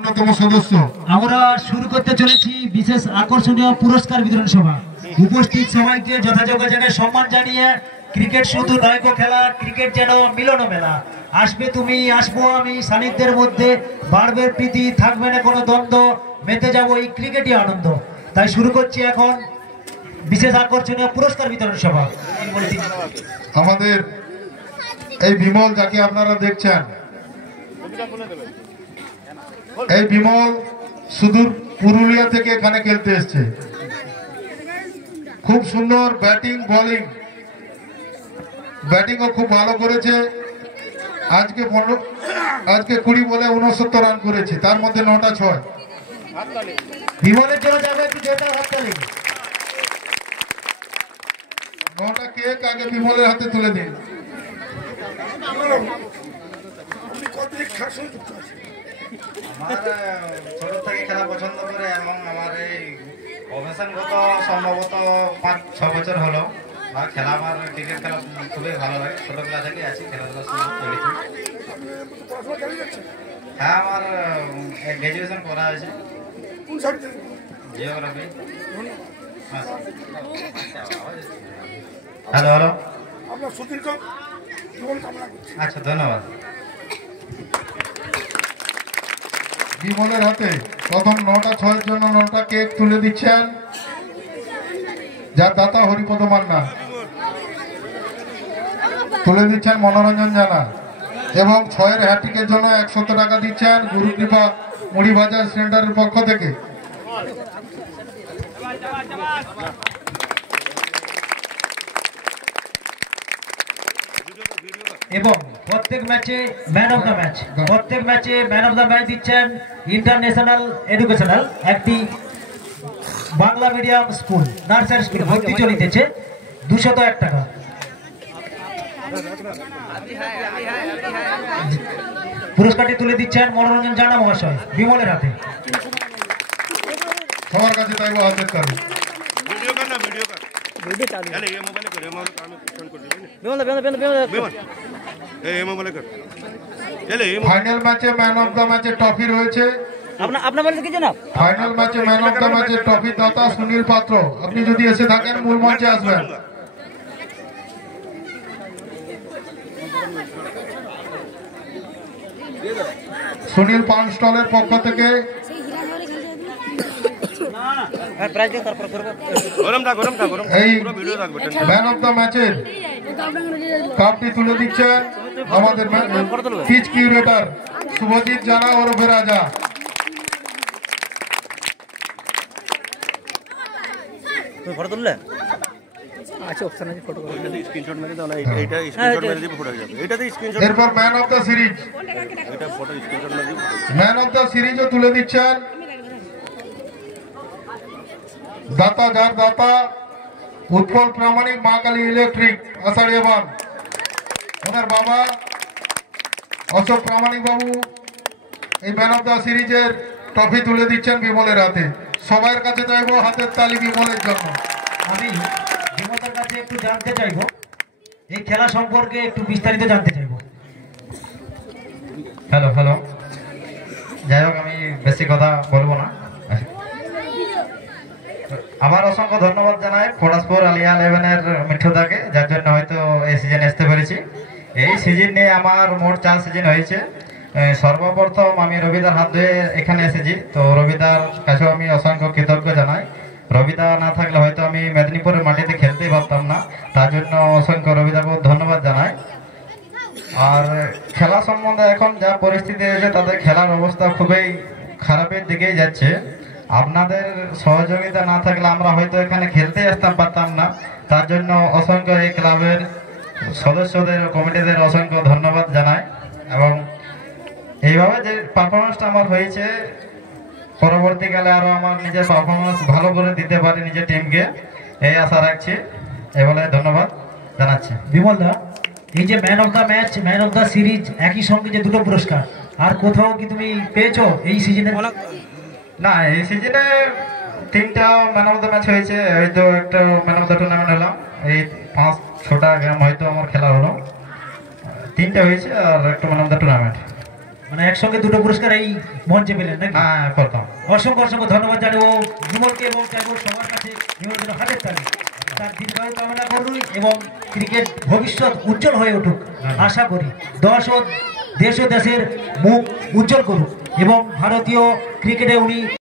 অন্যতম সদস্য আমরা শুরু করতে চলেছি বিশেষ আকর্ষণীয় পুরস্কার বিতরণ সভা। উপস্থিত সবাইকে যথাযোগ্য জায়গায় সম্মান জানিয়ে, ক্রিকেট শুধু নয় গো খেলা, ক্রিকেট যেন মিলন মেলা। আসবে তুমি আসবো আমি, সান্নিধ্যের মধ্যে বাড়বে প্রীতি, থাকবে না কোনো দ্বন্দ্ব, মেতে যাবো এই ক্রিকেটই আনন্দ। তাই শুরু করছি এখন বিশেষ আকর্ষণীয় পুরস্কার বিতরণ সভা। আমাদের এই বিমল, যাকে আপনারা দেখছেন, এই বিমল সুদূর পুরুলিয়া থেকে এখানে খেলতে এসছে। খুব সুন্দর ব্যাটিং বোলিং, ব্যাটিংও খুব ভালো করেছে। আজকে 20 বলে 69 রান করেছে, তার মধ্যে 9টা 6। বিমলের জন্য যাবে একটু জোরদার হাততালি। 9টা কেক আগে বিমলের হাতে তুলে দিন। আমার ছোট থেকে খেলা পছন্দ করে এবং আমার এই প্রফেশনগত সম্ভবত 5-6 বছর হলো। আর খেলা, আমার ক্রিকেট খেলা খুবই ভালো লাগে। ছোটবেলা থেকে আছি, খেলাধুলার সঙ্গে চলেছি। হ্যাঁ, আমার গ্র্যাজুয়েশন করা আছে জিওগ্রাফি। হ্যালো হ্যালো, আচ্ছা, ধন্যবাদ। বিমলের হাতে প্রথম 9টা 6-এর জন্য 9টা কেক তুলে দিচ্ছেন যার দাতা হরিপদ মান্না, তুলে দিচ্ছেন মনোরঞ্জন জানা, এবং 6-এর হ্যাট্রিকের জন্য 100 টাকা দিচ্ছেন গুরুকৃপা মুড়ি বাজার সেন্টারের পক্ষ থেকে। এবং প্রত্যেক ম্যাচে ম্যান অফ দ্য ম্যাচ, প্রত্যেক ম্যাচে ম্যান অফ দ্য ম্যাচ দিচ্ছেন ইন্টারন্যাশনাল এডুকেশনাল, একটি Bangla medium school, nursery school, ভর্তি চলিতেছে, 201 টাকা। পুরস্কারটি তুলে দিচ্ছেন মনোরঞ্জন জানা মহাশয় বিমলের হাতে। সবার কাছে তাই হাতের তালি। ফাইনাল ম্যাচে ম্যান অফ দ্য ম্যাচের ট্রফি রয়েছে। ফাইনাল ম্যাচে ম্যান অফ দ্য ম্যাচের ট্রফি দাতা সুনীল পাত্র, আপনি যদি এসে থাকেন মূল মঞ্চে আসবেন। সুনীল পান স্টলের পক্ষ থেকে এই ম্যান অফ দ্য ম্যাচের কাপটি তুলে দিচ্ছেন আমাদের পিচ কিউরেটর শুভজিৎ জানা ওরফে রাজা। এরপর man of the series, man of the সিরিজও তুলে দিচ্ছেন দাতা, যার দাতা উৎপল প্রামাণিক, মা কালী ইলেকট্রিক আষাঢ়িয়াবান। ওনার বাবা অশোক প্রামাণিক বাবু এই ম্যান অফ দ্য সিরিজের ট্রফি তুলে দিচ্ছেন বিমলের হাতে। সবার কাছে চাইবো হাতের তালি বিমলের জন্য। আমি বিমলের কাছে একটু জানতে চাইবো, এই খেলা সম্পর্কে একটু বিস্তারিত জানতে চাইবো। হ্যালো হ্যালো, যাই হোক, আমি বেশি কথা বলবো না। আবার অসংখ্য ধন্যবাদ জানাই ফোরাসপুর আলিয়া 11-এর মিঠুদাকে, যার জন্য হয়তো এই সিজনে আসতে পেরেছি। এই সিজন নিয়ে আমার মোট 4 সিজন হয়েছে। সর্বপ্রথম আমি রবিদার হাত ধুয়ে এখানে এসেছি, তো রবিদার কাছেও আমি অসংখ্য কৃতজ্ঞ জানাই। রবিদা না থাকলে হয়তো আমি মেদিনীপুরের মাটিতে খেলতেই পারতাম না, তার জন্য অসংখ্য রবিদাকে ধন্যবাদ জানাই। আর খেলা সম্বন্ধে এখন যা পরিস্থিতি হয়েছে, তাদের খেলার অবস্থা খুবই খারাপের দিকেই যাচ্ছে। আপনাদের সহযোগিতা না থাকলে আমরা হয়তো এখানে খেলতে আসতে পারতাম না, তার জন্য অসংখ্য এই ক্লাবের সদস্যদের, কমিটিদের অসংখ্য ধন্যবাদ জানাই। এবং এইভাবে যে পারফরমেন্সটা আমার হয়েছে, পরবর্তীকালে আরো আমার নিজের পারফরমেন্স ভালো করে দিতে পারি নিজের টিমকে, এই আশা রাখছি। এই বলে ধন্যবাদ জানাচ্ছি। বিমল দা, এই যে man of the match, man of the series, একই সঙ্গে যে দুটো পুরস্কার, আর কোথাও কি তুমি পেয়েছো এই সিজনে? না, এই সিজনে 3টা ম্যান অফ দ্য ম্যাচ হয়েছে, হয়তো একটা ম্যান অফ দ্য টুর্নামেন্ট হলাম। এই 5-6টা গেম হয়তো আমার খেলা হলো, 3টা হয়েছে আর একটা ম্যান অফ দ্য টুর্নামেন্ট। মানে একসঙ্গে দুটো পুরস্কার এই মঞ্চে পেলেন নাকি? হ্যাঁ প্রথম। অসংখ্য অসংখ্য ধন্যবাদ জানাবো বিমলকে এবং ট্যাগর সবার কাছে বিমলের জন্য হাতের তালি। তার দীর্ঘায়ু কামনা করুন এবং ক্রিকেট ভবিষ্যৎ উজ্জ্বল হয়ে উঠুক আশা করি। দেশ ও দেশের মুখ উজ্জ্বল করুক এবং ভারতীয় ক্রিকেটে উনি